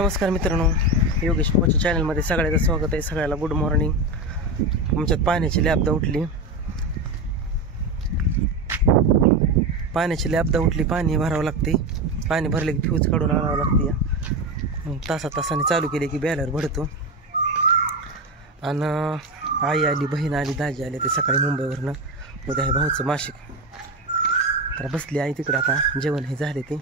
नमस्कार मित्रांनो, योगेश पवारच्या चॅनलमध्ये सगळ्याचं स्वागत आहे. सगळ्याला गुड मॉर्निंग. आमच्यात पाण्याची लॅबदा उठली, पाणी भरावं लागते. पाणी भरले की फ्यूज काढून आणावं लागते. तासाने चालू केले की बॅलर भरतो. आणि आई आली, बहीण आली, दाजी आले ते सकाळी मुंबईवरनं. उद्या आहे भाऊचं मासिक. तर बसली आई तिकडं. आता जेवण हे झाले ते.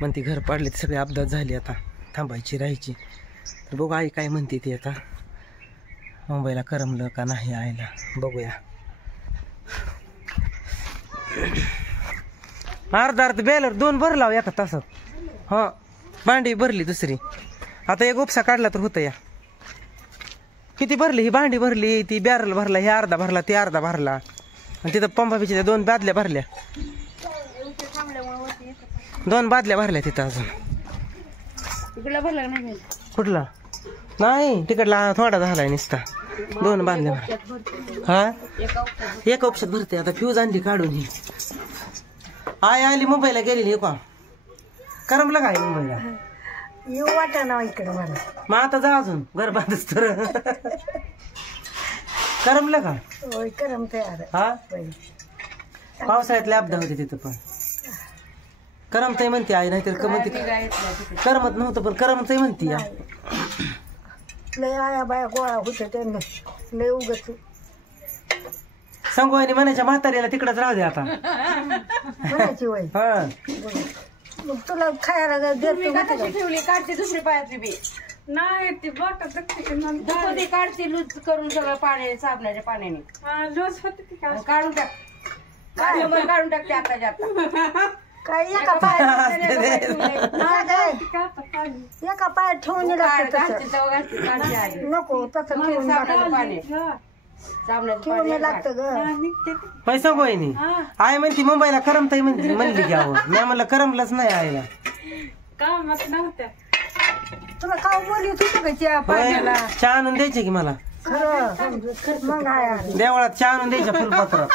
म्हणते घर पाडले ते सगळे अपघात झाले, आता थांबायची राहायची. तर बघू आई काय म्हणते ती. आता मुंबईला करमलं का नाही आईला, बघूया. अर्धा बेलर 2 भरला एका तासात. हां, भांडी भरली दुसरी. आता एक उपसा काढला तर होतं. या किती भरली? ही भांडी भरली, ती बॅरल भरला, हे अर्धा भरला, ते अर्धा भरला. आणि तिथं पंपापीच्या 2 बादल्या भरल्या, 2 बादल्या भरल्या तिथं. अजून तिकडला भरला नाही? कुठला नाही, तिकडला थोडा झालाय नुसता. 2 बादल्या हा एक औषध भरते. आता फ्यूज आणली काढून. ही आई आली मुंबईला गेलेली. हे का करमलं काय मुंबईला? येऊ वाटा ना इकडे मला. मग आता जा अजून घर बांधच तर. करमलं का? होय, करमते यार. हा, पावसाळ्यातले अपघात होते तिथं. पण करमतय म्हणते आई, नाहीतर करमत नव्हतं, पण करमतय म्हणते. या लय आया बाया गोळा होते त्यांना, लय उगच संगोवानी म्हणायच्या म्हातारीला तिकडच राहू दे आता. म्हणायची वय. हा, मग तुला खायला देतो ठेवली, काढते दुसरी पायातली बी नाही. ती बोटात काढते लूज करून सगळं पाणी, साबणाच्या पाण्याने लूज होते. काढून टाक, काढून टाकते आताच्या आता. काय एका पायात ठेवून नको, तसं ठेवून लागतं ग. पैसा गोयनी आई म्हणती मुंबईला करमताय म्हणली की. अहो मी म्हणलं करमलंच नाही आईला. कामात नव्हत्या. तुला काय बोलत होतं का पाण्याला? चहा आणून द्यायचे की मला. खरं मग देवळात चहा आणून द्यायच्या फुलपात्रात.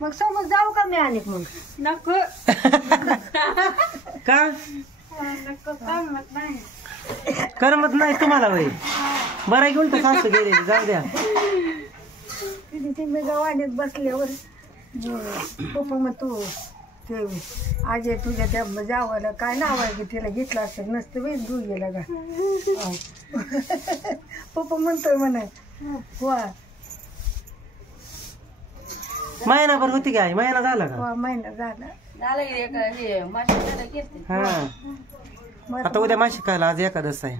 मग समज जाऊ का मी? आणि मग नको का? नको, कामात नाही. करमत नाही तुम्हाला वय? बरं घेऊन तर सासू गेलेली, जाऊ द्या. तिथे मी गावानेत बसल्यावर पप्पा मग तू ते आज तुझ्या त्या जावाला काय नाव आहे की तिला घेतलं असतं नसतं बाई, दूर गेला का. पप्पा म्हणतोय म्हणा. वा, महिनाभर होती की आई? महिना झाला का? महिना झाला. हा, आता उद्या माशी खायला, आज एकादश आहे.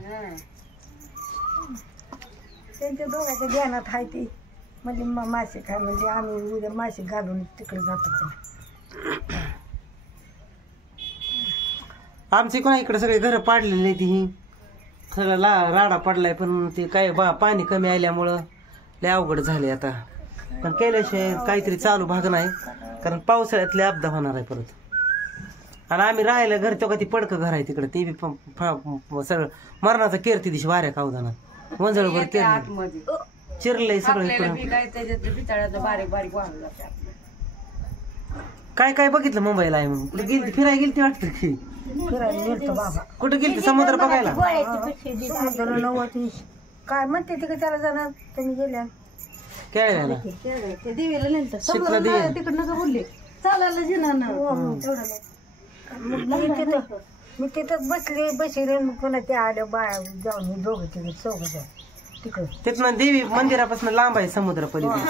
त्यांच्या दोघांच्या ध्यानात आहे ती. म्हणजे मासे खाय, म्हणजे आम्ही उद्या मासे घालून तिकडे जातो. आमचे कोणा इकडे सगळे घर पाडलेले. ती सगळं राडा पडलाय, पण ते काय पाणी कमी आल्यामुळं लय अवघड झाले आता. पण केल्याशिवाय काहीतरी चालू भाग नाही, कारण पावसाळ्यातले अपघात होणार आहे परत. आणि आम्ही राहायला घर तो का ती पडकं घर आहे तिकडे, ते बी सगळं मरणाचं केरती दिवशी वाऱ्या कावदानात वंजळभर केर चिरलंय सगळं. काय काय बघितलं मुंबईला आहे? मग गेली फिरायला गेली वाटतं की? फिरायला गेलतो बाबा. कुठं गेली? समुद्र बघायला? समुद्र नव्हती काय म्हणते तिकडे त्याला जाणार. तुम्ही गेल्या केळव्याला देवीला नेलं शिकला देवी. तिकडनं का बोलले चालायला जेणार. मी तिथंच बसले पुन्हा त्या आल्या बाया जाऊन दोघं तिकडे चौघ तिकडे. तिथनं देवी मंदिरापासून लांब आहे समुद्र पलीकडे.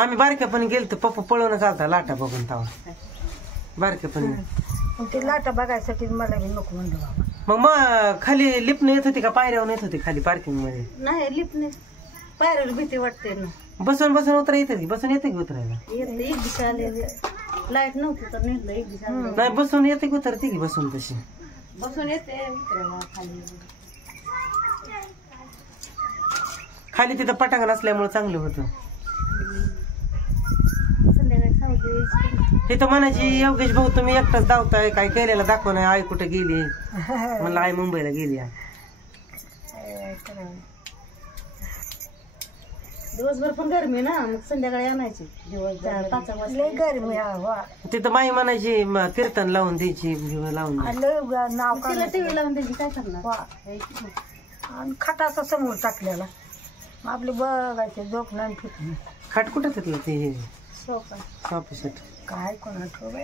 आम्ही बारक्यापणी गेलतो, पप्पा पळवून चालता लाटा बघून तवा बारक्यापणी. ते लाटा बघायसाठी मला बी नको म्हणलं बाबा. मग खाली लिफ्टने येत होती का पायऱ्यावर येत होती खाली पार्किंग मध्ये? नाही, लिफ्टने पायऱ्याला भीती वाटते ना. बसून उतरा येते की? बसून येते की उतरायला? एक दिशा लाईट नव्हती तर नेलं. एक दिशा नाही, बसून येते की उतरते की? बसून तशी बसून येते खाली तिथं पटांगण असल्यामुळे चांगलं होतं. संध्याकाळी तिथं म्हणायची योगेश भाऊ तुम्ही एकटाच धावताय, काय केलेला दाखव नाही. आई कुठे गेली? म्हणलं आई मुंबईला गेली. दिवसभर पण गरमी ना, मग संध्याकाळी आणायची दिवस 5 वाजता. लय गरमी वा तिथं माई म्हणायची कीर्तन लावून द्यायची लावून द्यायची. लय नाव तिला काढलं. टीव्ही लावून द्यायची, काय करणार. वा आणि खटाचा समोर टाकलेला मग आपले बघायचे झोपणं आणि फिटणं. खाट कुठं तिथलं ते सोपा शॉपीसाठी काय कोणा ठेव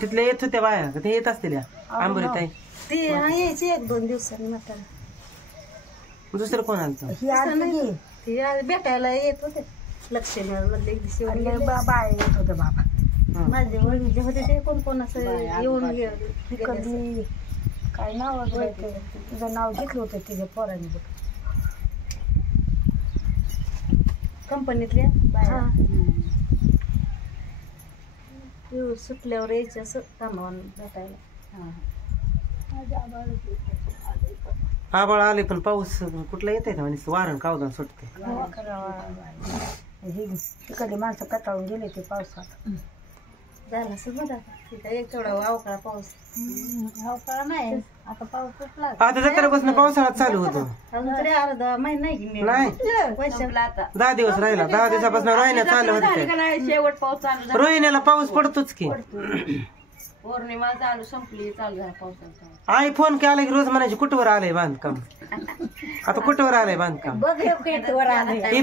तिथल्या येत होत्या बाया का ते येत असतील आंबरीत आहे. ती यायची 1-2 दिवसांनी म्हातारा. दुसरं कोण आलं ही आली ती भेटायला येत होते लक्ष्मी मधले एक दिवशी बाय येत होते बाबा माझे वडील जे होते ते कोण असं येऊन गेले. तिकडली काय नाव वगैरे तुझं नाव घेतलं होतं तिच्या पोरांनी बघ. कंपनीतल्या हा. सुटल्यावर यायचं असं कामावर भेटायला. आबाळ आले पण पाऊस कुठला येत आहे म्हणजे वारण कावदान सुटते. तिकडली माणसं कटाळून गेले ते पावसात. झालं असं बघा तिथं एक थोडा अवकाळा पाऊस. अवकाळा नाही आता पाऊस सुटला. आता जत्रापासून पावसाळा चालू होतो. अजून तरी अर्धा महिना नाही की नाही पैशाला आता 10 दिवस राहिला. 10 दिवसापासून रोहिण्या चालू होते. शेवट पाऊस चालू झाला. रोहिण्याला पाऊस पडतोच की. पौर्णिमा चालू संपली चालू झाला पावसाचा. आई फोन केला की रोज म्हणायची कुठवर आलंय बांधकाम. आता कुठवर आलंय बांधकाम. बघ वर आले ते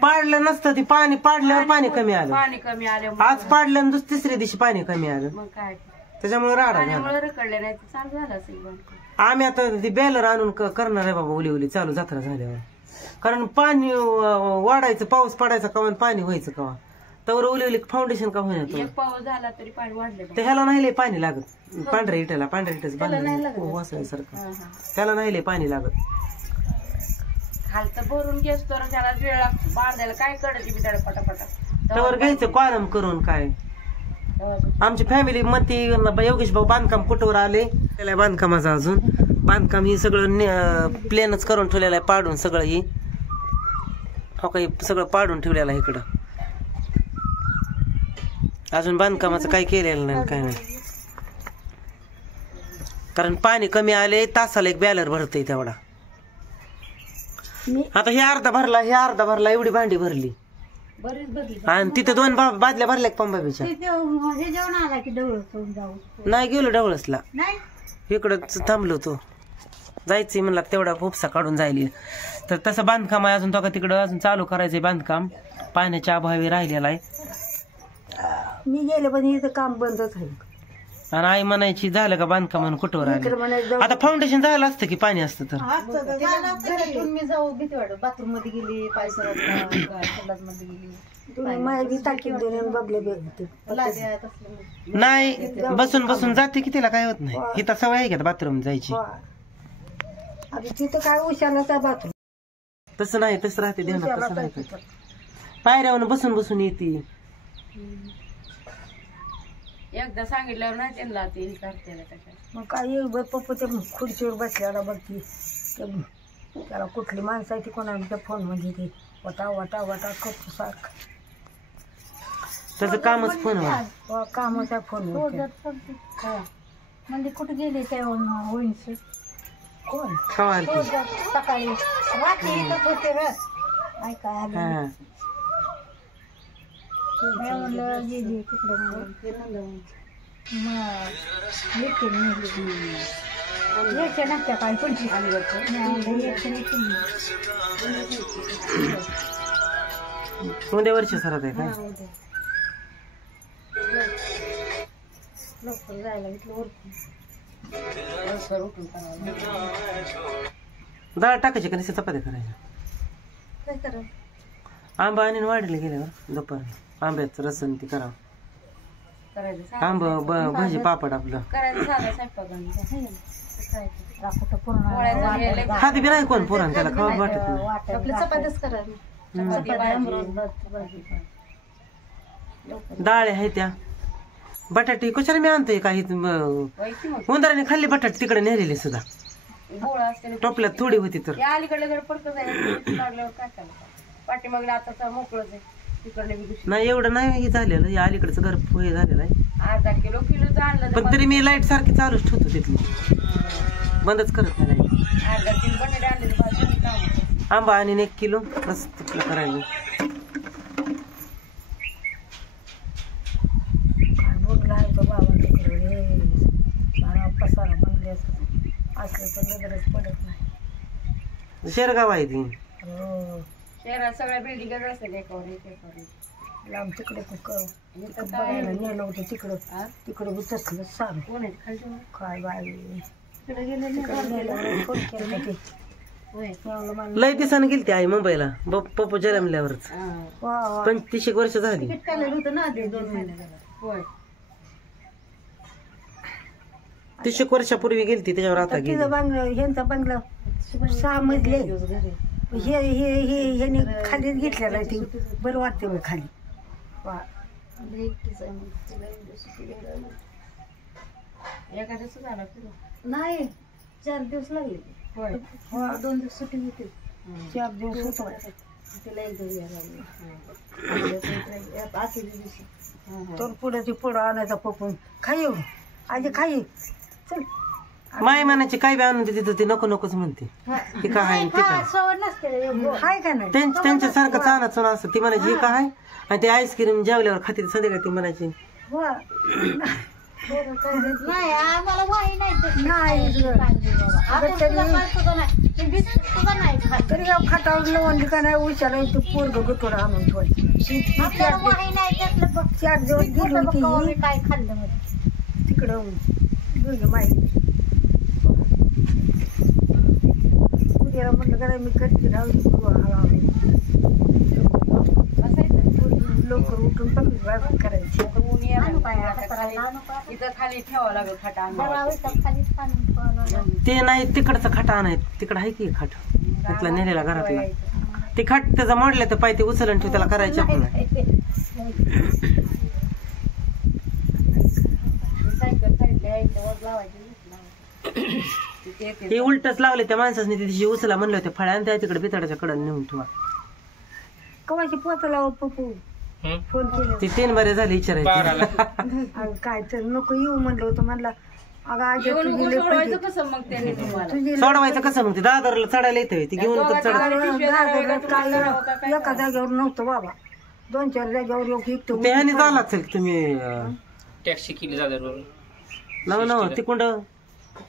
पाडलं नसतं ती पाणी पाडल्यावर पाणी कमी आलं. पाणी कमी आले आज पाडलं आणि तिसऱ्या दिवशी पाणी कमी आलं. मग काय त्याच्यामुळे राडा झाला. पाण्यामुळे रखडले नाही तर चालू झालं असेल बांधकाम. आम्ही आता ती बॅलर आणून करणार आहे बाबा उली चालू जत्रा झाल्यावर. कारण पाणी वाढायचं पाऊस पडायचा कवा पाणी व्हायचं कवा तर उली फाउंडेशन का होण्यात. एक पाऊस झाला तरी पाणी वाढलं. तर ह्याला नाही लय पाणी लागत. पांढऱ्या इटाला पांढऱ्या इटाच वासायसारखं त्याला नाही लय पाणी लागत. खालतं भरून घेस तर त्याला वेळ लागतो बांधायला. काय कळत बी त्याला पटापटा त्यावर घ्यायचं कॉलम करून. काय आमची फॅमिली मती योगेश भाऊ बांधकाम कुठवर आले त्याला बांधकामाचं अजून बांधकाम ही सगळं प्लेनच करून ठेवलेलं आहे. पाडून सगळं ही हो काही सगळं पाडून ठेवलेलं आहे इकडं. अजून बांधकामाचं काही केलेलं नाही काय नाही. कारण पाणी कमी आले तासाला एक बॅलर भरतय तेवढा. आता हे अर्धा भरला एवढी भांडी भरली बरीच बदली. आणि तिथे 2 बादल्या भरल्या पंबाबीच्या. हे जेवण आला की डवळ जाऊ नाही गेलो डवळसला नाही इकडंच थांबलो तो. जायचंय म्हणला तेवढा उपसा काढून जायली. तर तसं बांधकाम आहे अजून तो का तिकडं अजून चालू करायचंय बांधकाम. पाण्याच्या अभावी राहिलेला आहे. मी गेले पण इथं काम बंदच आहे. आणि आई म्हणायची झालं का बांधकाम म्हणून कुठवर आले. आता फाउंडेशन झालं असतं की पाणी असतं तर. घरातून मी जाऊ भीती वाटत. बाथरूम मध्ये गेली पायसरात मध्ये गेली माझी टाकीत देऊन बघले बघते लाद्यात असलं. नाही बसून बसून जाते की तिला काय होत नाही. इथं सवय आहे का बाथरूम जायची. आता तिथं काय उशाला बाथरूम तसं नाही तसं राहते देवना तसं नाही. पायऱ्यावर बसून बसून येते. एकदा सांगितल्यावर नाही त्यांना ते करते मग काय पप्पू ते खुर्चीवर बसल्याला बघती त्याला कुठली माणसं आहे ती कोणाच्या फोन मध्ये ते वटा वटा वटा करतो सारखं. त्याचं कामच फोनवर. कामाच्या फोनवर म्हणजे कुठे गेले त्या होईन कोण कवाल सकाळी रात्री येतच होते रस ऐका म्हणलं गेली तिकडे यायच्या नाट्या काय कोणती उद्या वर्ष सरत आहे काय. लवकर जायला घेतलं उठून डाळ टाकायची का नुसत्या चपात्या करायच्या. काय करा आंबा आणि वाढले गेल्यावर दुपार आंब्याचं रसन ती करावं. करायचं आंब भाजी पापड आपलं करायचं साधा स्वयंपाक खात बी नाही कोण पोरांना त्याला खावा वाटत नाही. आपल्या चपात्याच करायला डाळ आहे त्या बटाटे कशाला मी आणतोय काही उंदराने खाल्ली बटाटे तिकडे नेलेली सुद्धा गोळा असते टोपल्यात थोडी होती तर. अलीकडे पडतं काढल्यावर काय करायचं. पाठीमागे आता मोकळच आहे तिकडे नाही एवढं नाही हे झालेलं. हे अलीकडचं घर हे झालेलं आहे. अर्धा किलोच आणलं पण तरी मी लाईट सारखी चालूच ठेवतो तिथली बंदच करत नाही. अर्धा किलो बटाटे आणले आंबा आणि 1 किलो बस तिथलं करायला. काय बोलला आहे तो बाबा तिकडे रे सारा पसारा म्हणले असलं तर नजरच पडत नाही. शेरगाव आहे ती. हो शहरात सगळ्या बिल्डिंग असतात एकावर एक. लांब तिकडे बघायला नेलं होतं तिकडं होत असलं सारं. कोण आहे खाली काय बाई तिकडे गेले लय दिवसानं गेली ती आई मुंबईला पप्पू जन्मल्यावरच. 35 वर्ष झाली. होतं ना ते 2 महिने होय 30 वर्षापूर्वी गेली ती त्याच्यावर आता गेली. तिथं बंगला ह्यांचा बंगला 6 मजले ह्याने खालीच घेतलेला आहे. ती बरं वाटते बघ खाली. एखाद्याच झाला नाही 4 दिवस लागले. होय 2 दिवस सुट्टी होती. 4 दिवस होतो तिला एक दिवस तर पुढे ती पुढं आणायचा पपून खाई आजी खाई चल. माय म्हणायची काय बी आणून तिथं ती नको नकोच म्हणते. ती काय ते काय सवय नसते हाय का नाही. त्यांच्यासारखं चानाच असतं. ती म्हणायची हे काय आणि ते आईस्क्रीम जेवल्यावर खाते संध्याकाळी ती म्हणायची नाही आम्हाला वाही नाही तरी खाटावर लवंडी का नाही विचारायचं पोरग गटोर आणून ठेवायचं. 4 दिवस गेली होती काय खाल्लं तिकडं दोघे माहिती उद्याला म्हणलं का मी करते लवकर उठून पकडून करायची. इथं खाली ठेवावं लागेल खाटा ते नाही तिकडचं खाटा नाही. तिकडं आहे की खाट तिथला नेलेला घरातला ते खाट त्याचा मोडलं तर पाय ते उचलून ठेव त्याला करायचे आपण. हे उलटच लावले त्या माणसाने तिथे उचला म्हणलं होते फळ्या आणि त्या तिकडे बिताडाच्या कडे नेऊन ठेवा. कवाची पोचला पप्पू फोन केले ती 3 बरे झाले विचारायचं काय तर नको येऊ म्हणलं होतं. म्हणला अगं आज कसं मग त्याने तुम्हाला सोडवायचं कसं मग ते दादरला चढायला येते ती घेऊन तर चढ. एका जागेवर नव्हतं बाबा 2-4 जागेवर लोक इकतो. ते ह्याने झाला असेल तुम्ही टॅक्सी केली दादरवरून नव तिकुंड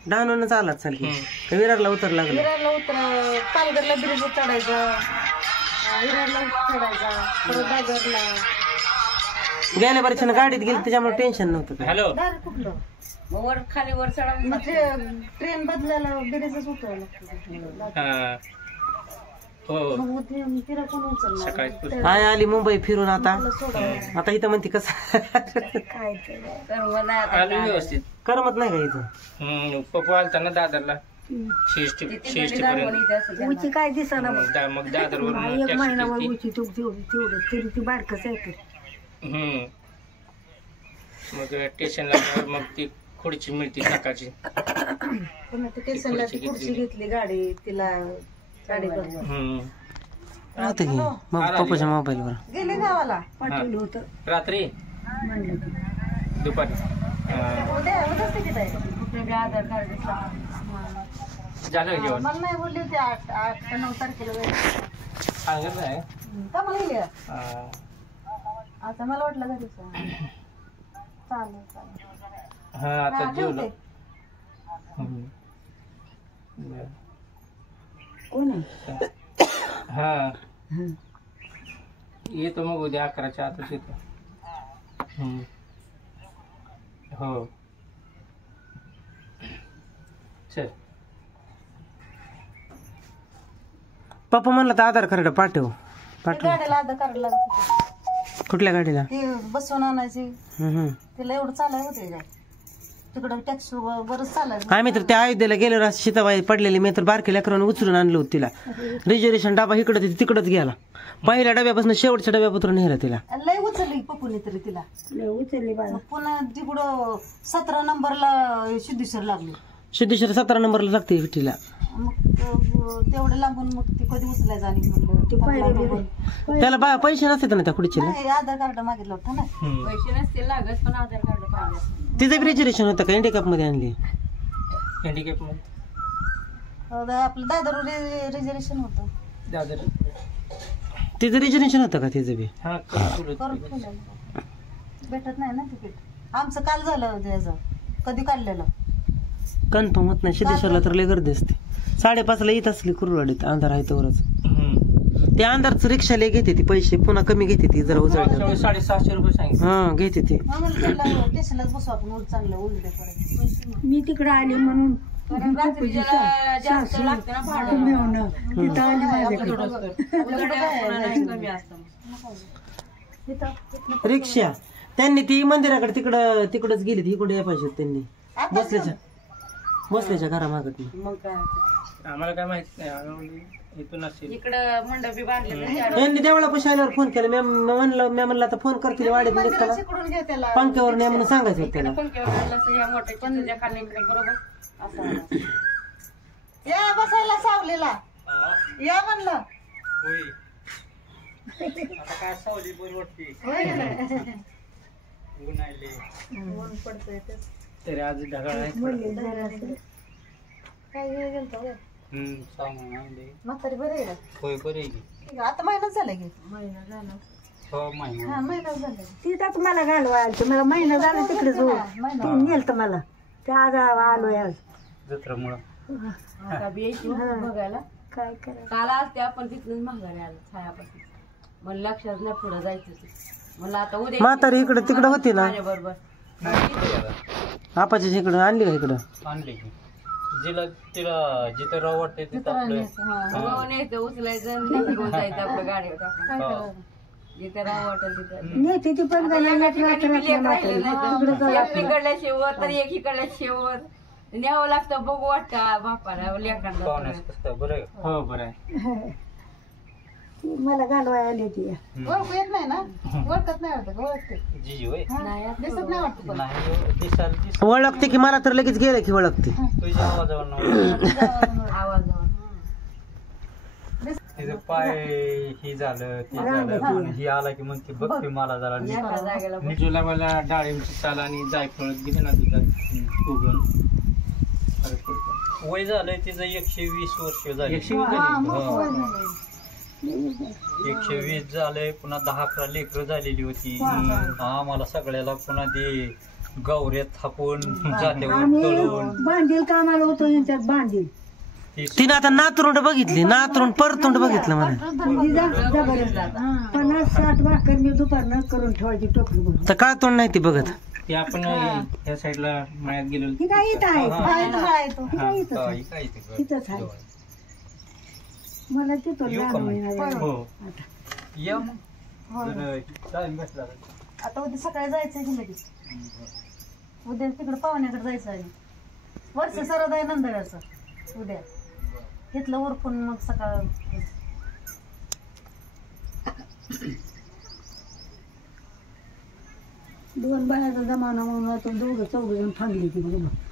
डहाणूनच आलाच चाल की विरारला उतर लागलं. विरारला उतर पालघरला ब्रिज चढायचं विरारला चढायचा परत दादरला गेल्या वर्षी गाडीत गेली त्याच्यामुळे टेन्शन नव्हतं. हॅलो कुठलं मग वर खाली वर चढायला ट्रेन बदलायला ब्रिजच उतरायला हा हो मग तिला कोण उचलणार सकाळी आय आली मुंबई फिरून आता इथं म्हणते कसं काय तर मला आलो व्यवस्थित करमत नाही का इथं. पप्पू आलता ना दादरला शिष्टी पर्यंत उची काय दिसाना मग दादरवरून 1 महिनाभर उची तेवढं तरी ती बारकच आहे. मग स्टेशनला मग ती खुर्ची मिळते सकाळची स्टेशनला ती खुर्ची घेतली गाडी तिला गाडी राहते की मग पप्पाच्या मोबाईलवर गेली गावाला पाठवलं होतं रात्री म्हणलं दुपारी आधार कार्ड झालं जेवण मला नाही बोलली होती 8 का 9 तारखेला सांगत नाही का मला गेली आता मला वाटलं घरी चालेल हा आता जेवलो. कोण आहे हा येतो मग उद्या 11च्या आतच येतो. हो चल. पप्पा म्हणलं तर आधार कार्ड पाठव. गाडीला आधार कार्ड लागत कुठल्या गाडीला ते बसवून आणायची तिला एवढं चालाय होते काय तिकडं टॅक्सी बरंच चालायचं. आम्ही तर त्या अयोध्येला गेलो सीताबाई पडलेली मी तर बारके लेकरांना उचलून आणलं होतं तिला. रिझर्वेशन डबा इकडं तिकडच गेला. पहिल्या डब्यापासून शेवटच्या डब्यापासून नेला तिला. लय उचलली पप्पूने तरी तिला उचलली बाळा. पुन्हा तिकडं 17 नंबरला सिद्धेश्वर लागली. सिद्धेश्वर 17 नंबरला लागते विठीला. मग तेवढं लांबून मग ती कधी उचलायचं आणि म्हणलं त्याला पैसे नसतात ना त्या खुर्चीला. आधार कार्ड मागितलं होतं ना. पैसे नसतील लागत पण आधार कार्ड पाहिजे. तिचं रिझर्वेशन होतं का हँडिकॅप मध्ये आणली. हँडिकॅप मध्ये आपलं दादर रिझर्वेशन होतं दादर तिचं रिजर्वेशन होतं का तिचं बी? हा भेटत नाही ना तिकीट. आमचं काल झालं त्याचं, कधी काढलेलं कन्फर्म होत नाही. सिद्धेश्वरला तर लय गर्दी असते. 5:30ला येत असली कुरवाडीत, अंधार आहे तोवरच. ते अंधारच रिक्षाला घेते ती पैसे, पुन्हा कमी घेते ती जरा उजळल्यावर. 750 रुपये सांगितलं. हा घेते ती. स्टेशनलाच बसू आपण चांगलं उलटे पडत. मी तिकडे आली म्हणून जास्त लागतं ना भाडं. तिथं आली माझ्याकडे. कमी असतं. रिक्षा त्यांनी ती मंदिराकडे तिकडच गेली. इकडे या पाहिजे त्यांनी बसल्याच्या घरामागत. मग काय आम्हाला काय माहिती नाही. आम्ही इथून असेल इकडं मंडपी बांधले. यांनी देवळापाशी आल्यावर फोन केला. म्हणलं आता फोन करतील वाडीत निघताना पंख्यावर नाही म्हणून सांगायचं होतं त्याला. बरोबर असं या बसायला सावलेला या म्हणलं. आता काय सावली बरी वाटते. ऊन पडतंय तरी आज ढगाळ आहे. म्हातारी बरं आहे होय बरं आहे. आता महिनाच झाला की. महिना झाला. हो महिना. हा महिना झाला. तिथंच मला घालवायचं. मला महिना झाला तिकडेच तू नेलतं मला. ते आज आलोय आज जत्रामुळं आता बी यायची बघायला. काय करायचं. काल असते आपण तिथून महागारी आलो छायापासून. मला लक्षात नाही पुढे जायचं ते. मला आता उद्या म्हातारी इकडे तिकडे होती ना बरोबर आपाच्या इकडे आणली का इकडं? आणले की जिला तिला जिथं राव वाटते तिथं आपलं उचलायचं घेऊन जायचं आपलं गाडीवर. जिथे राव वाटेल तिथं नेते ती पण इकडल्या शेवर तर एक इकडल्या शेवर न्यावं लागतं. बघू वाटतं बापाला लेखांना. पाहुण्यास कसं बरं आहे. हो बरं आहे. मला घालवाय आली ती. ओळखू येत नाही ना. ओळखत नाही वाटत. ओळखते जीजी होय. दिसत नाही वाटत. नाही दिसाल ओळखते की मला तर लगेच गेलं की ओळखते. तुझ्या आवाजावर आवाजावर तिचं पाय ही झालं ते झालं. ही आला की मग ती बघते मला जरा निजूला मला डाळिंबची साल आणि जायफळ दिले ना दुधात उगून. वय झालंय तिचं 120 वर्ष झाली. 120 झालंय. पुन्हा 10-11 लेकरं झालेली होती. आम्हाला सगळ्याला पुन्हा ते गौऱ्यात थापून जात्यावर तळून बांधील कामाला होतो यांच्यात बांधील. तिने आता नातरुंड बघितली. नातरुंड परतुंड बघितलं मला. 50-60 भाकर मी दुपारनं करून ठेवायची टोकरी भरून. तर काय तोंड नाही ती बघत. ते आपण या साईडला मळ्यात गेलो. ही काय इथं आहे. इथं तिथंच आहे. मला तिथं लहान हो या मग बसला. आता उद्या सकाळी जायचंय की लगेच. उद्या तिकडे पाहुण्याकडे जायचं आहे. वर्ष सरद आहे नंदव्याचं उद्या. घेतलं उरकून मग सकाळ. दोन बायाचा जमाना म्हणून दोघं 4 जण थांबली ती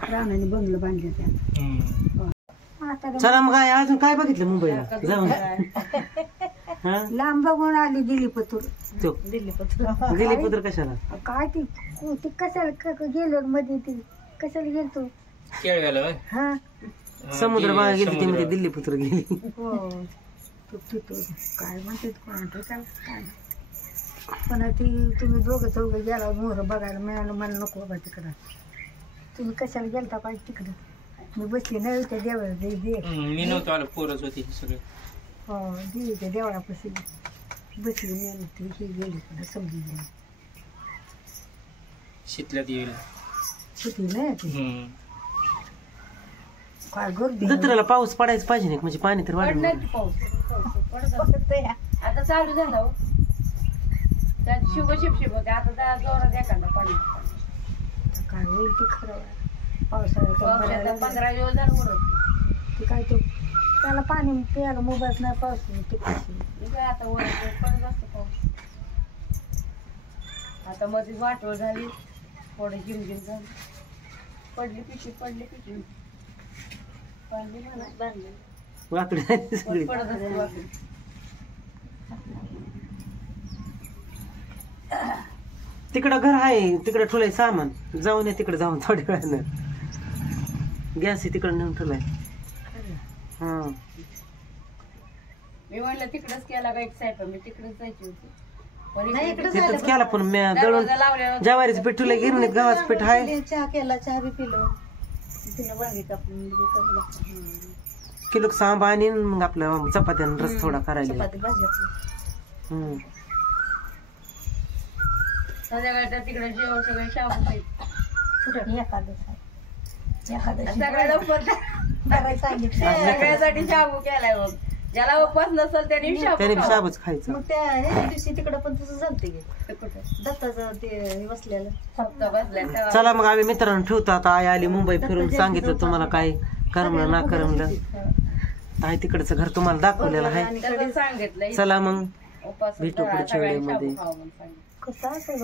रानाने बंगलं बांधलं त्या. चला मग काय अजून काय बघितलं मुंबईला जाऊन? लांब बघून आली दिल्लीपतूर. दिल्लीपत्र कशाला? काय ती कशाला गेलो मध्ये ती कशाला गेलतो. केळव्याला हा समुद्र बघा गेली ती मध्ये दिल्लीपुत्र गेली. हो काय म्हणते काय पण ती तुम्ही दोघं 4 गेला मोहर बघायला मिळालं. मला नको बाबा तिकडं. तुम्ही कशाला गेलता पाहिजे तिकडं. मी बसली नाही त्या देवळा मी नव्हतो आलो. पोरच होती सगळे. हो देवीच्या देवळापाशी बसली नाही. ती ही गेली पुढे समजून गेली. शीतल्यात येईल. होती नाही ती काय गर्दी. जत्रेला पाऊस पडायच पाहिजे नाही म्हणजे पाणी तर वाढलं. आता चालू झाला. शुभ शिप होते. आता जोरात एखादा पाणी काय होईल ती खरं. पावसाळ्यात 15 दिवस झालं उरत. ते काय तो त्याला पाणी प्यायला मोबाईल नाही. पाऊस आता उरत पण जास्त पाऊस. आता मध्ये वाटवळ झाली. थोडे झिमझिम झाली. पडली पिशवी पडली म्हणा बांधली वाकडे सगळी. पडत असते वाकडी. तिकडं घर आहे. तिकडे ठेवलंय सामान. जाऊन ये तिकडे जाऊन थोड्या वेळानं. गॅस तिकडे नेऊन ठेवलाय. हा मी म्हणलं तिकडच केला का एक साहेब मी तिकडेच जायची होती पण नाही, इकडे इकडे तिथंच केला पण मी दळून दरवाजा लावल्यावर ज्वारीचं पीठ ठेवलं गिरणीत गव्हाचं पीठ आहे चहा केला, चहा बी पिलो, तिला वांगी कापून करू लागतो. किलो सांबा आणि मग आपलं चपात्यानं रस थोडा करायला. चपाती भाजी आपली. हम्म. संध्याकाळच्या तिकडे जेवण सगळे शाबू खायचे. कुठं एकादश आहे. एकादशी सगळ्याला उपवास करायला सांगितलं. सगळ्यासाठी शाबू केलाय मग ज्याला उपवास नसेल त्याने शाबू त्याने खावा. शाबच खायचं. मग त्या ह्या दिवशी तिकडं पण तसं झालते गे ते कुठं? दत्ताचं ते बसलेलं. सप्ताह बसल्या तेव्हा. चला मग आम्ही मित्रांनो ठेवतो आता. आई आली मुंबई फिरून सांगितलं तुम्हाला काय करमलं ना करमलं. आहे तिकडचं घर तुम्हाला दाखवलेलं आहे. तसं सांगितलंय चला मग उपवास भेटू पुढच्या सगळ्यांनी वेळेमध्ये. शाबू खावा म्हणून सांगितलं. कसं असं